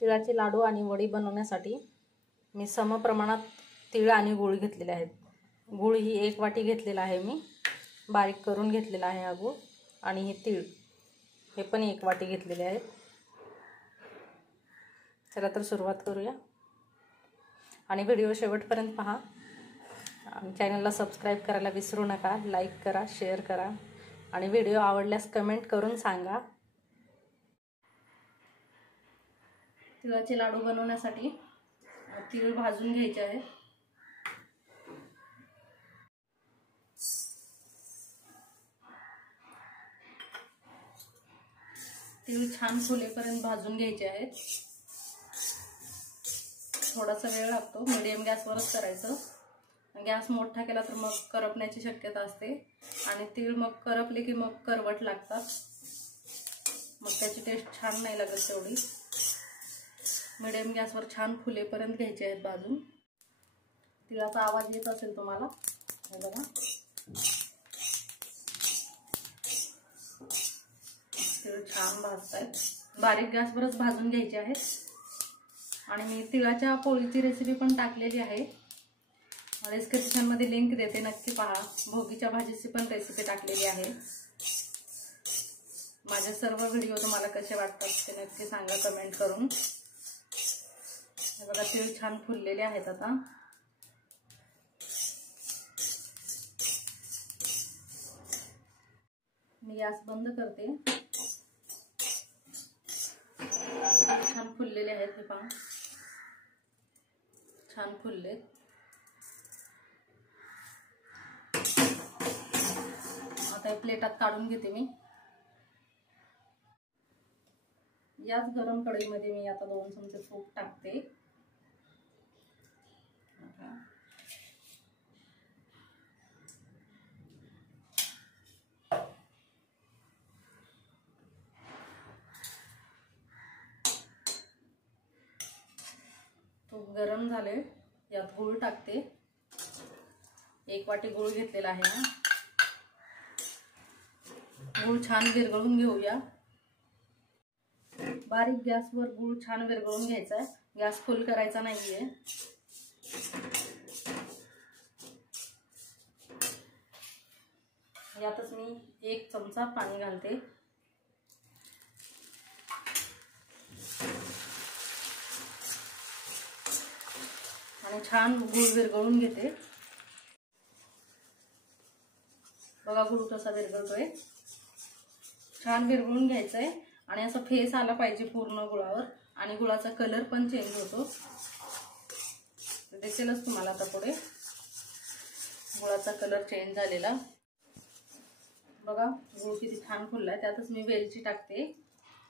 तिळाचे लाडू आणि वडी बनवण्यासाठी मी समप्रमाणात तीळ आणि गूळ घेतलेले आहेत। गूळ ही 1 वाटी घेतलेला आहे मी, बारीक करून घेतलेला आहे हा गूळ। आणि हे तीळ हे पण 1 वाटी घेतलेले आहेत। चला तर सुरुवात करूया आणि व्हिडिओ शेवटपर्यंत पहा आणि चॅनलला सबस्क्राइब करायला विसरू नका। लाईक करा, शेअर करा आणि व्हिडिओ आवडल्यास कमेंट करून सांगा। तिळाचे लाडू बनवण्यासाठी तीळ भाजून घ्यायचे आहे। तीळ छान फुलेपर्यंत भाजून घ्यायचे आहेत। थोडासा वेळ लागतो, मीडियम गॅसवरच करायचं। गॅस मोठा केला तर मग करपण्याची शक्यता असते आणि तीळ मग करपले की मग करवट लागतात, मग त्याची टेस्ट छान नाही लागत तेवढी। मीडियम गॅसवर छान फुलेपर्यंत घ्यायचे आहेत भाजून। तिळाचा आवाज येत असेल तुम्हाला, हे बघा तीळ छान भाजतायत। बारीक गॅसवरच भाजून घ्यायचे आहेत। आणि मी तिळाच्या पोळीची रेसिपी पण टाकलेली आहे, डिस्क्रिप्शनमध्ये लिंक देते, नक्की पहा। भोगीच्या भाजीची पण रेसिपी टाकलेली आहे। माझे सर्व व्हिडिओ तुम्हाला कसे वाटतात ते नक्की सांगा कमेंट करून। हे बघा तीळ छान फुललेले आहेत। आता मी गॅस बंद करते। छान फुललेले आहेत, हे पहा छान फुलले। आता प्लेटात काढून घेते मी। याच गरम कढईमध्ये मी आता 2 चमचे तूप टाकते। तूप गरम झाले, यात गूळ टाकते। 1 वाटी गूळ घेतलेला आहे ना। गूळ छान विरघळून घेऊया। बारीक गॅसवर गूळ छान विरघळून घ्यायचा आहे, गॅस फुल करायचा नाहीये। यातच मी 1 चमचा पाणी घालते। आणि छान गूळ विरघळून घेते। बघा गूळ कसा विरघळतोय, छान विरघळून घ्यायचंय। आणि असं फेस आला पाहिजे पूर्ण गुळावर, आणि गुळाचा कलर पण चेंज होतो, दिसेलच तुम्हाला आता पुढे गुळाचा कलर चेंज झालेला। बघा गूळ किती छान फुललाय। त्यातच मी वेलची टाकते,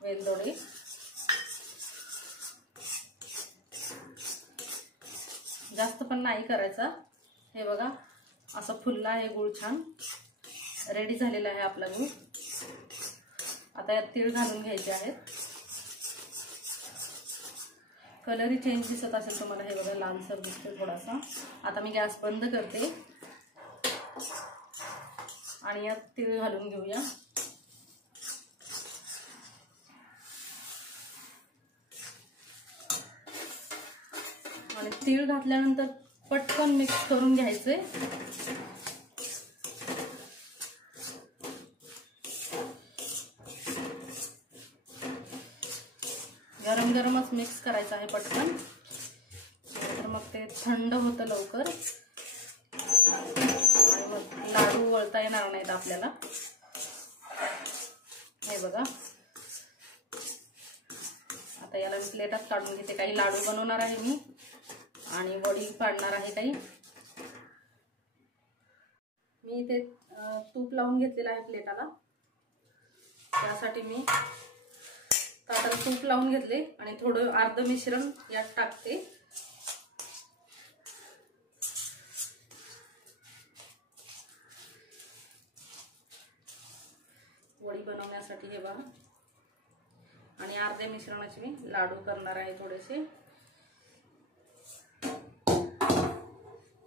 वेलदोडे। जास्त पण नाही करायचा। हे बघा असं फुलला आहे गूळ, छान रेडी झालेला आहे आपला गूळ। आता यात तीळ घालून घ्यायचे आहेत। कलरही चेंज दिसत असेल तुम्हाला, हे बघा लालसर दिसतोय थोडासा। आता मी गॅस बंद करते आणि यात तीळ घालून घेऊया। आणि तीळ घातल्यानंतर पटकन मिक्स करून घ्यायचे। गरम गरमच मिक्स करायचं आहे पटकन, तर मग ते थंड होतं लवकर आणि मग लाडू वळता येणार नाहीत आपल्याला। हे बघा आता याला मी प्लेटात काढून घेते। काही लाडू बनवणार आहे मी आणि वडी पाडणार आहे काही। मी इथे तूप लावून घेतलेलं आहे प्लेटाला, त्यासाठी मी ताटाला तूप लावून घेतले आणि थोडं अर्ध मिश्रण यात टाकते। वडी बनवण्यासाठी हे बघा, आणि अर्ध्या मिश्रणाचे मी लाडू करणार आहे थोडेसे।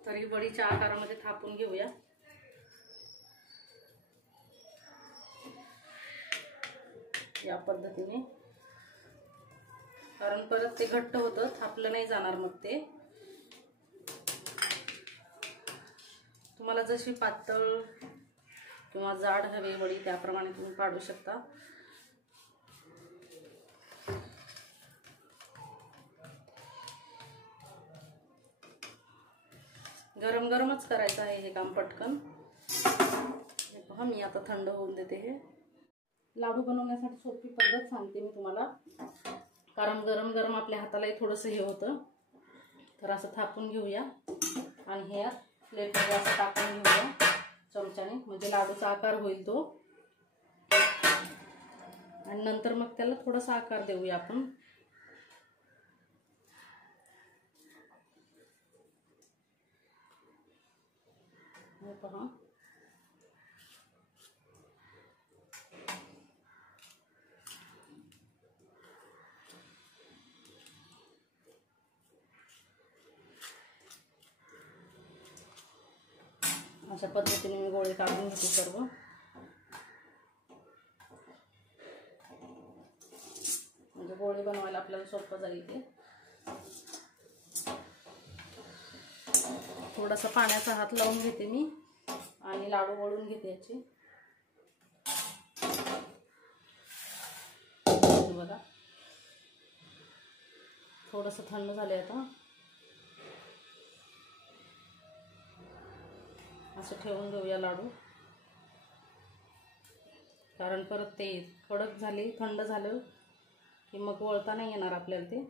तरी वडीच्या आकारामध्ये थापून घेऊया। या पद्धतीने कारण परत ते घट्ट होतं, थापलं नाही जाणार मग ते. तुम्हाला जशी पातळ किंवा जाड हवी वडी त्याप्रमाणे तुम्ही पाडू शकता. गरम गरमच करायचं आहे हे काम पटकन. हे पहा मी आता थंड होऊन देते. हे लाडू बनवण्यासाठी सोपी पद्धत सांगते मी तुम्हाला, कारण गरम गरम आपल्या हातालाही थोडंसं हे होतं. तर असं थापून घेऊया आणि हे प्लेटमध्ये असं टाकून घेऊया चमच्याने, म्हणजे लाडूचा आकार होईल तो. आणि नंतर मग त्याला थोडासा आकार देऊया आपण. हे पहा अशा पद्धतीने मी गोळे काढून घेते सर्व. म्हणजे गोळे बनवायला आपल्याला सोपं जाईल ते. थोडासा पाण्याचा हात लावून घेते मी आणि लाडू वळून घेते याचे. बघा थोडंसं थंड झाले आता. असं ठेवून घेऊया लाडू, कारण परत ते कडक झाले, थंड झालं की मग वळता नाही येणार आपल्याला ते.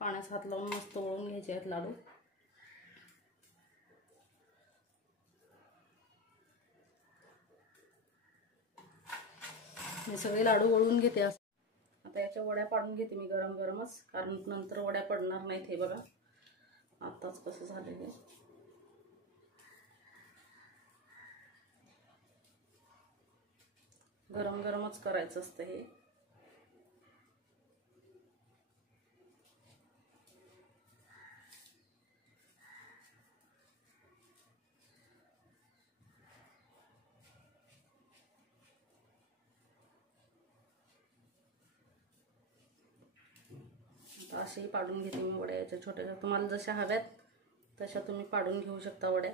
पाण्याचा हात लावून मस्त वळून घ्यायचे आहेत लाडू. हे सगळे लाडू वळून घेते. आता याच्या वड्या पाडून घेते मी गरम गरमच, कारण नंतर वड्या पडणार नाहीत. हे बघा आताच कसं झालं हे. गरम गरमच करायचं असतं हे. असेही पाडून घेते मी वड्या याच्या छोट्या. तुम्हाला जशा हव्यात तशा तुम्ही पाडून घेऊ शकता वड्या.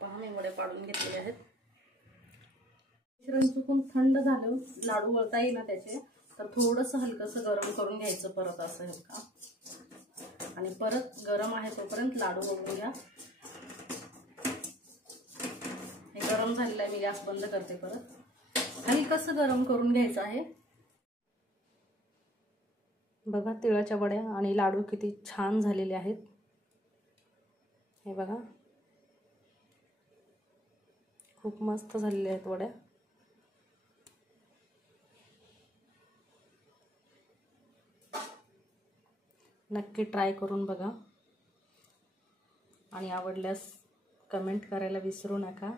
पहा मी वड्या पाडून घेतलेले आहेत. मिश्रण चुकून थंड झालं, लाडू वळता येईना त्याचे, तर थोडंसं हलकंसं गरम करून घ्यायचं परत असं हे का. आणि परत गरम आहे तोपर्यंत लाडू वळून घ्या. हे गरम झालेलं आहे, मी गॅस बंद करते. परत हलकंसं गरम करून घ्यायचं आहे. बघा तिळाच्या वड्या आणि लाडू किती छान झालेले आहेत. हे बघा खूप मस्त झालेले आहेत वड्या. नक्की ट्राय करून बघा आणि आवडल्यास कमेंट करायला विसरू नका.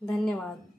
धन्यवाद.